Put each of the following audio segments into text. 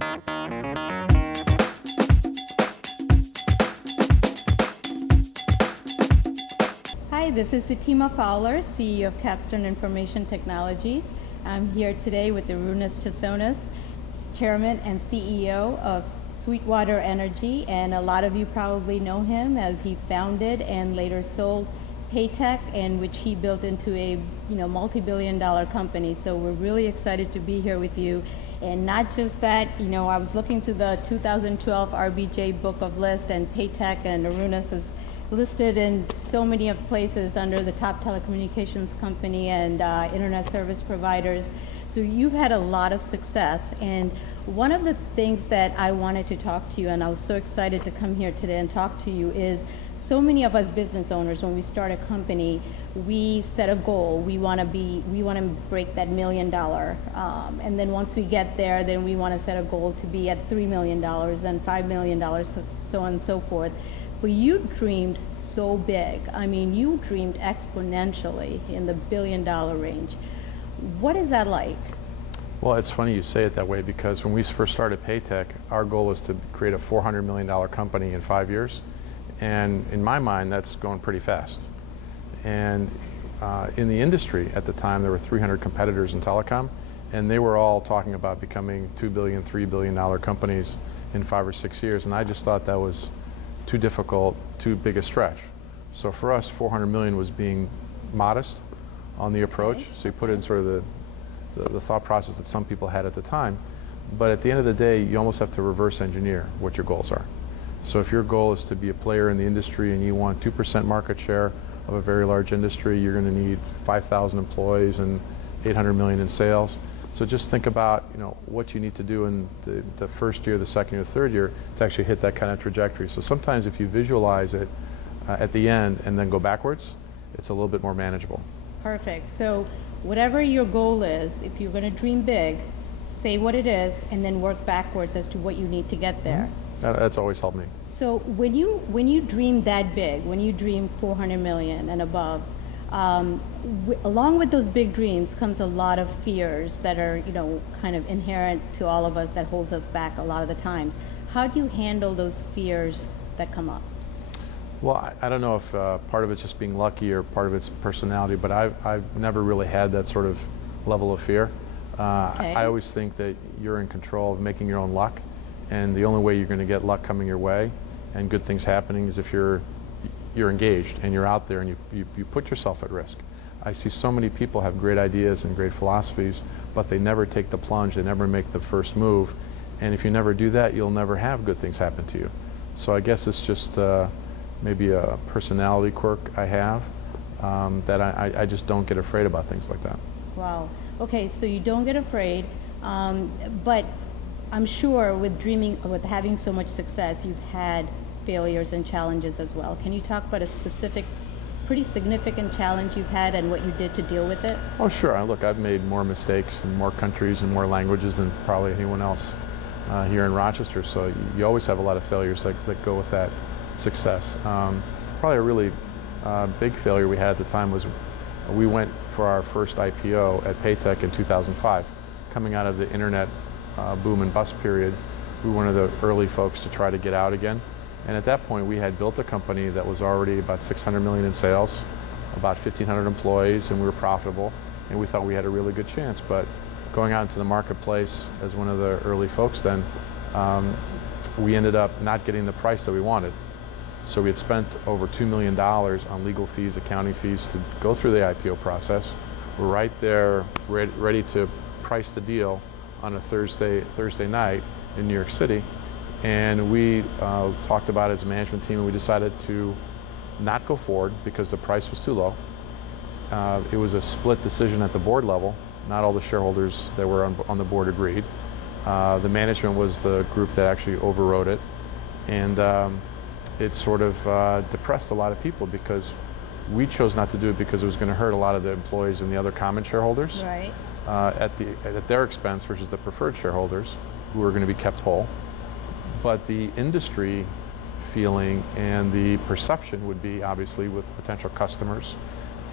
Hi, this is Sitima Fowler, CEO of Capstone Information Technologies. I'm here today with Arunas Chesonis, Chairman and CEO of Sweetwater Energy, and a lot of you probably know him as he founded and later sold Paetec, and which he built into a multi-billion-dollar company. So we're really excited to be here with you. And not just that, I was looking through the 2012 RBJ Book of List, and Paetec and Arunas is listed in so many of places under the top telecommunications company and internet service providers. So you've had a lot of success. And one of the things that I wanted to talk to you, and I was so excited to come here today and talk to you, is so many of us business owners, when we start a company, we set a goal. We want to break that $1 million. And then once we get there, then we want to set a goal to be at $3 million, then $5 million, so on and so forth. But you dreamed so big. I mean, you dreamed exponentially in the $1 billion range. What is that like? Well, it's funny you say it that way, because when we first started Paetec, our goal was to create a $400 million company in 5 years. And in my mind, that's going pretty fast. And in the industry at the time, there were 300 competitors in telecom, and they were all talking about becoming $2 billion, $3 billion companies in 5 or 6 years. And I just thought that was too difficult, too big a stretch. So for us, 400 million was being modest on the approach. Okay. So you put in sort of the thought process that some people had at the time. But at the end of the day, you almost have to reverse engineer what your goals are. So if your goal is to be a player in the industry and you want 2% market share of a very large industry, you're going to need 5,000 employees and 800 million in sales. So just think about what you need to do in the first year, the second year, the third year to actually hit that kind of trajectory. So sometimes if you visualize it at the end and then go backwards, it's a little bit more manageable. Perfect. So whatever your goal is, if you're going to dream big, say what it is and then work backwards as to what you need to get there. Mm-hmm. That's always helped me. So when you dream that big, when you dream 400 million and above, along with those big dreams comes a lot of fears that are, kind of inherent to all of us that holds us back a lot of the times. How do you handle those fears that come up? Well, I don't know if part of it's just being lucky or part of it's personality, but I've never really had that sort of level of fear. Okay. I always think that you're in control of making your own luck, and the only way you're going to get luck coming your way and good things happening is if you're engaged and you're out there and you put yourself at risk. I see so many people have great ideas and great philosophies, but they never take the plunge, they never make the first move. And if you never do that, you'll never have good things happen to you. So I guess it's just maybe a personality quirk I have, that I just don't get afraid about things like that. Wow. Okay, so you don't get afraid, but I'm sure with having so much success, you've had failures and challenges as well. Can you talk about a specific, pretty significant challenge you've had and what you did to deal with it? Oh, sure. Look, I've made more mistakes in more countries and more languages than probably anyone else here in Rochester. So you always have a lot of failures that go with that success. Probably a really big failure we had at the time was we went for our first IPO at Paetec in 2005. Coming out of the internet boom and bust period, we were one of the early folks to try to get out again. And at that point, we had built a company that was already about 600 million in sales, about 1,500 employees, and we were profitable. And we thought we had a really good chance. But going out into the marketplace as one of the early folks then, we ended up not getting the price that we wanted. So we had spent over $2 million on legal fees, accounting fees to go through the IPO process. We're right there, ready to price the deal on a Thursday night in New York City. And we talked about it as a management team, and we decided to not go forward because the price was too low. It was a split decision at the board level. Not all the shareholders that were on the board agreed. The management was the group that actually overrode it. And it sort of depressed a lot of people because we chose not to do it because it was going to hurt a lot of the employees and the other common shareholders. Right. At their expense versus the preferred shareholders who were going to be kept whole. But the industry feeling and the perception would be obviously with potential customers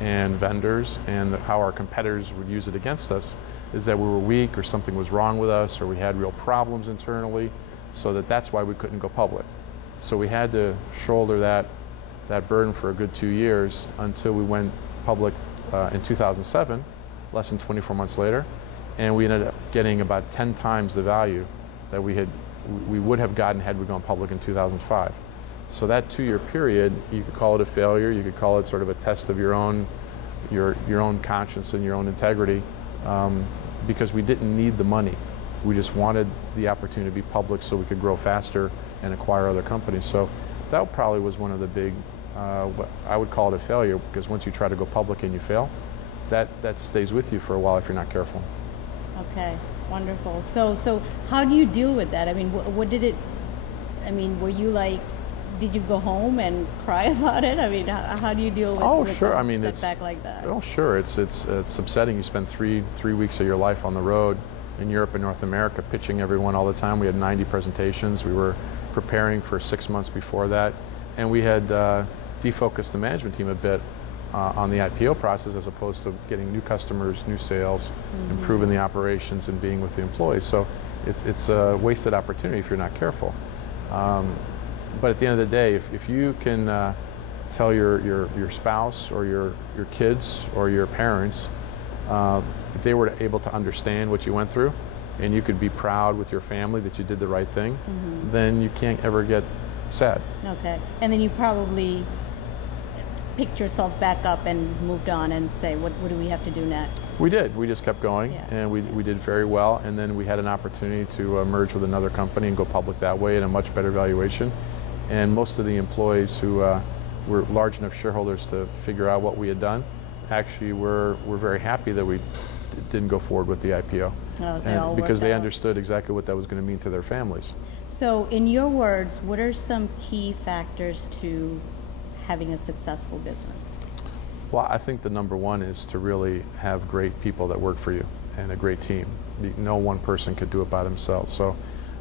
and vendors and how our competitors would use it against us, is that we were weak or something was wrong with us or we had real problems internally, so that's why we couldn't go public. So we had to shoulder that burden for a good 2 years until we went public in 2007, less than 24 months later, and we ended up getting about 10 times the value that we would have gotten had we gone public in 2005. So that 2-year period, you could call it a failure, you could call it sort of a test of your own conscience and your own integrity, because we didn't need the money. We just wanted the opportunity to be public so we could grow faster and acquire other companies. So that probably was one of the big, I would call it a failure, because once you try to go public and you fail, that stays with you for a while if you're not careful. Okay, wonderful. So how do you deal with that? I mean, were you like, did you go home and cry about it? I mean, how do you deal with sure. a I mean, setback like that? Oh, sure. It's upsetting. You spend three weeks of your life on the road in Europe and North America, pitching everyone all the time. We had 90 presentations. We were preparing for 6 months before that, and we had defocused the management team a bit on the IPO process, as opposed to getting new customers, new sales, improving the operations, and being with the employees. So it's a wasted opportunity if you're not careful. But at the end of the day, if you can tell your spouse or your kids or your parents, if they were able to understand what you went through, and you could be proud with your family that you did the right thing, then you can't ever get sad. Okay, and then you probably picked yourself back up and moved on and say, what do we have to do next? We did. We just kept going, and we did very well. And then we had an opportunity to merge with another company and go public that way at a much better valuation. And most of the employees who were large enough shareholders to figure out what we had done actually were very happy that we didn't go forward with the IPO, because they understood exactly what that was going to mean to their families. So in your words, what are some key factors to having a successful business? Well, I think the number one is to really have great people that work for you and a great team. No one person could do it by themselves. So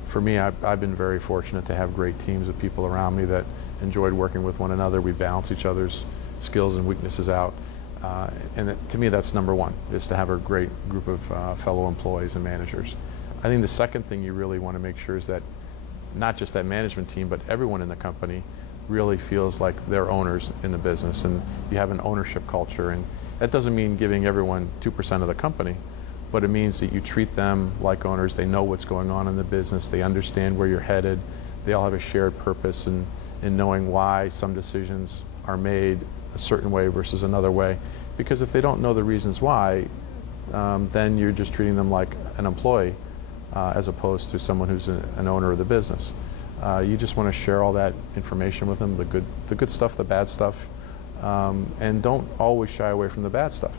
for me, I've been very fortunate to have great teams of people around me that enjoyed working with one another. We balance each other's skills and weaknesses out. To me, that's number one, is to have a great group of fellow employees and managers. I think the second thing you really want to make sure is that not just that management team, but everyone in the company really feels like they're owners in the business, and you have an ownership culture. And that doesn't mean giving everyone 2% of the company, but it means that you treat them like owners. They know what's going on in the business. They understand where you're headed. They all have a shared purpose in knowing why some decisions are made a certain way versus another way. Because if they don't know the reasons why, then you're just treating them like an employee as opposed to someone who's an owner of the business. You just want to share all that information with them, the good stuff, the bad stuff, and don't always shy away from the bad stuff.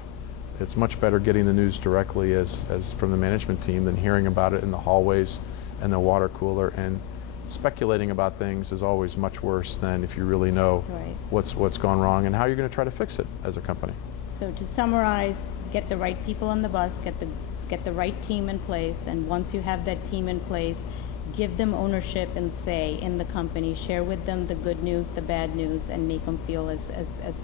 It's much better getting the news directly as from the management team than hearing about it in the hallways and the water cooler. And speculating about things is always much worse than if you really know what's gone wrong and how you're going to try to fix it as a company. So to summarize, get the right people on the bus, get the right team in place, and once you have that team in place, give them ownership and say in the company, share with them the good news, the bad news, and make them feel as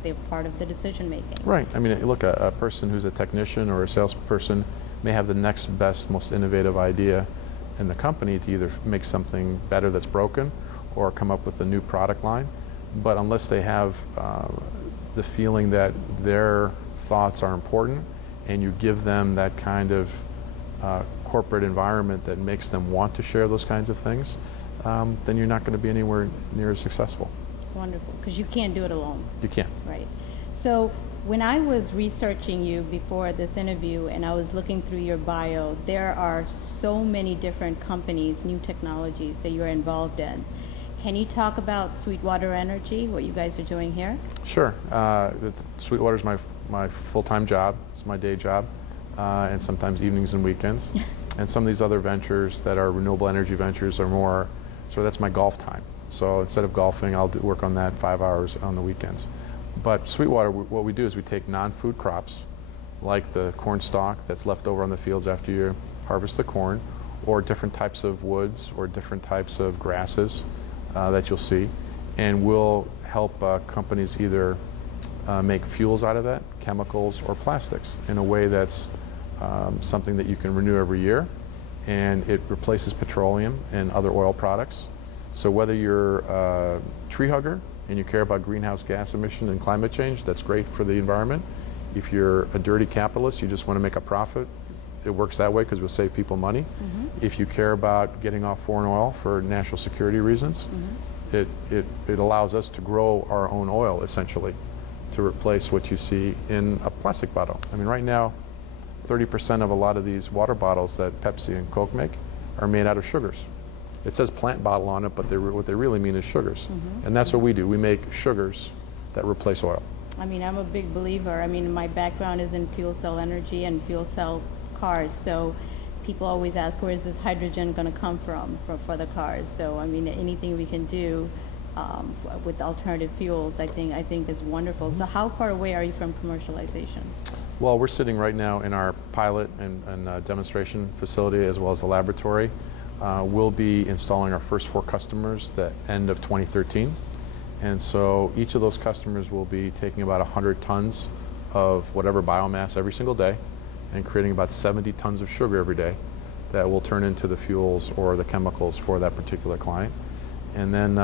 they're part of the decision making. Right. I mean, look, a person who's a technician or a salesperson may have the next best, most innovative idea in the company to either make something better that's broken or come up with a new product line. But unless they have the feeling that their thoughts are important and you give them that kind of corporate environment that makes them want to share those kinds of things, then you're not going to be anywhere near as successful. Wonderful, because you can't do it alone. You can't. Right. So when I was researching you before this interview and I was looking through your bio, there are so many different companies, new technologies that you're involved in. Can you talk about Sweetwater Energy, what you guys are doing here? Sure. Sweetwater is my full-time job. It's my day job, and sometimes evenings and weekends. And some of these other ventures that are renewable energy ventures are more, so that's my golf time. So instead of golfing, I'll work on that 5 hours on the weekends. But Sweetwater, what we do is we take non-food crops, like the corn stalk that's left over on the fields after you harvest the corn, or different types of woods or different types of grasses that you'll see, and we'll help companies either make fuels out of that, chemicals or plastics, in a way that's something that you can renew every year, and it replaces petroleum and other oil products. So whether you're a tree hugger and you care about greenhouse gas emission and climate change, that's great for the environment. If you're a dirty capitalist, you just want to make a profit, it works that way because we'll save people money. Mm-hmm. If you care about getting off foreign oil for national security reasons, it allows us to grow our own oil, essentially, to replace what you see in a plastic bottle. I mean, right now, 30% of a lot of these water bottles that Pepsi and Coke make are made out of sugars. It says plant bottle on it, but what they really mean is sugars. And that's what we do. We make sugars that replace oil. I mean, I'm a big believer. I mean, my background is in fuel cell energy and fuel cell cars, so people always ask, where is this hydrogen going to come from for the cars? So, I mean, anything we can do with alternative fuels, I think is wonderful. So how far away are you from commercialization? Well, we're sitting right now in our pilot and demonstration facility as well as a laboratory. We'll be installing our first 4 customers the end of 2013. And so each of those customers will be taking about 100 tons of whatever biomass every single day and creating about 70 tons of sugar every day that will turn into the fuels or the chemicals for that particular client. And then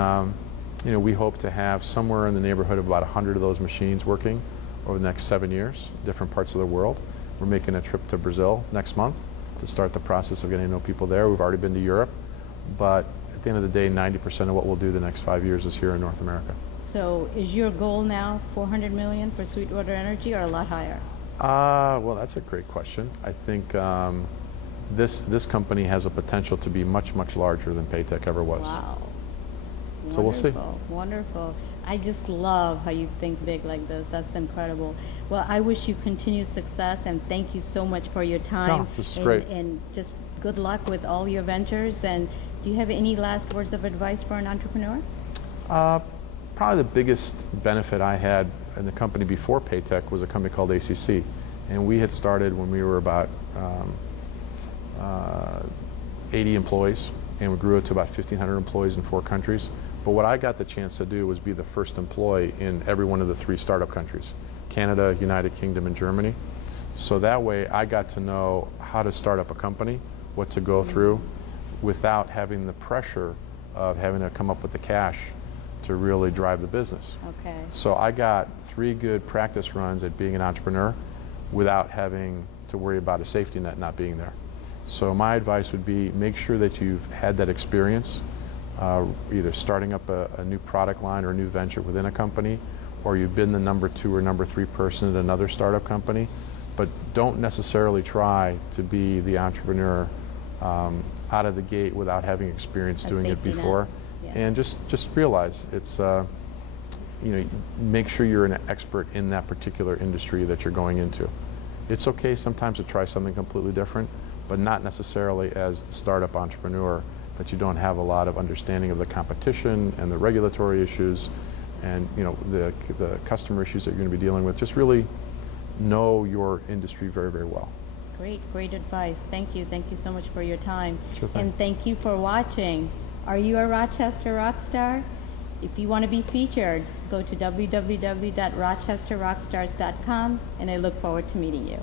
you know, we hope to have somewhere in the neighborhood of about 100 of those machines working over the next 7 years, different parts of the world. We're making a trip to Brazil next month to start the process of getting to know people there. We've already been to Europe, but at the end of the day, 90% of what we'll do the next 5 years is here in North America. So is your goal now 400 million for Sweetwater Energy or a lot higher? Well, that's a great question. I think this company has a potential to be much, much larger than Paetec ever was. Wow. So we'll see. Wonderful. I just love how you think big like this. That's incredible. Well, I wish you continued success, and thank you so much for your time. No, this is great. And just good luck with all your ventures. And do you have any last words of advice for an entrepreneur? Probably the biggest benefit I had in the company before Paetec was a company called ACC. And we had started when we were about 80 employees, and we grew it to about 1,500 employees in 4 countries. But what I got the chance to do was be the first employee in every one of the 3 startup countries, Canada, United Kingdom, and Germany. So that way I got to know how to start up a company, what to go through, without having the pressure of having to come up with the cash to really drive the business. Okay. So I got 3 good practice runs at being an entrepreneur without having to worry about a safety net not being there. So my advice would be, make sure that you've had that experience, either starting up a new product line or a new venture within a company, or you've been the number 2 or number 3 person at another startup company. But don't necessarily try to be the entrepreneur out of the gate without having experience doing it before. Yeah. And just realize it's, you know, make sure you're an expert in that particular industry that you're going into. It's okay sometimes to try something completely different, but not necessarily as the startup entrepreneur that you don't have a lot of understanding of the competition and the regulatory issues and, you know, the customer issues that you're going to be dealing with. Just really know your industry very, very well. Great advice. Thank you so much for your time. Sure thing. And thank you for watching. Are you a Rochester Rockstar? If you want to be featured, go to www.rochesterrockstars.com, and I look forward to meeting you.